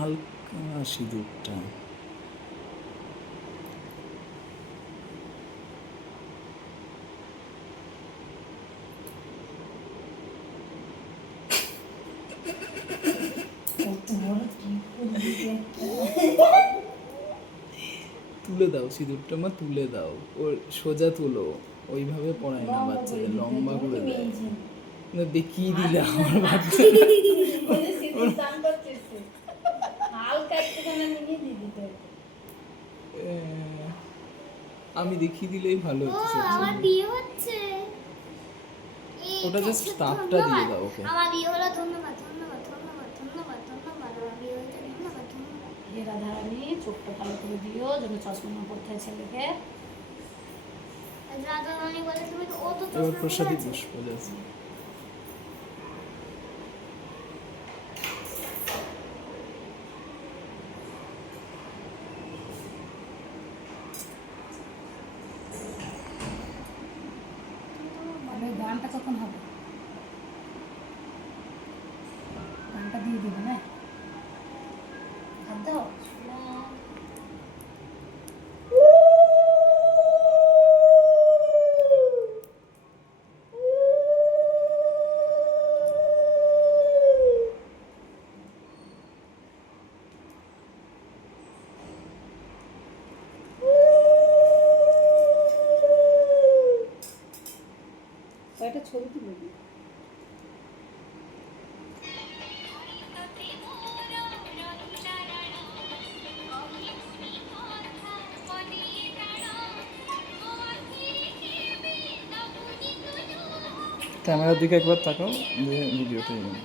হালকা সিঁদুরটা। তুলে দাও সিঁদুরটা, মা তুলে দাও, ওর সোজা তুলো, ওইভাবে পড়ায় না বাচ্চাদের, লম্বা করে দেয়। দেখিয়ে দিলে আমার বাচ্চা আমি দেখিয়ে দিলেই ভালো হচ্ছে। আমার বিয়ে হচ্ছে, ওটা জাস্ট তাপটা দিয়ে দাও ওকে। আমার বিয়ে হলো, ধন্যবাদ ধন্যবাদ ধন্যবাদ ধন্যবাদ ধন্যবাদ, আমার বিয়ে হয়েছে, ধন্যবাদ ধন্যবাদ। হে রাধারানী, চোখটা ভালো করে দিও যেন চশমা না পড়তে হয় ছেলেকে। রাধা রানী বলে তুমি তো, ও তো এবার চশমা প্রসাদী পরে আছে। পুষ্প যাচ্ছে। তাহলে গানটা কখন হবে? গানটা দিয়ে দিবে না? হাত দাও। কয়টা ছবি তুলে দিই। ক্যামেরার দিকে একবার তাকাও, দিয়ে ভিডিওটা নিয়ে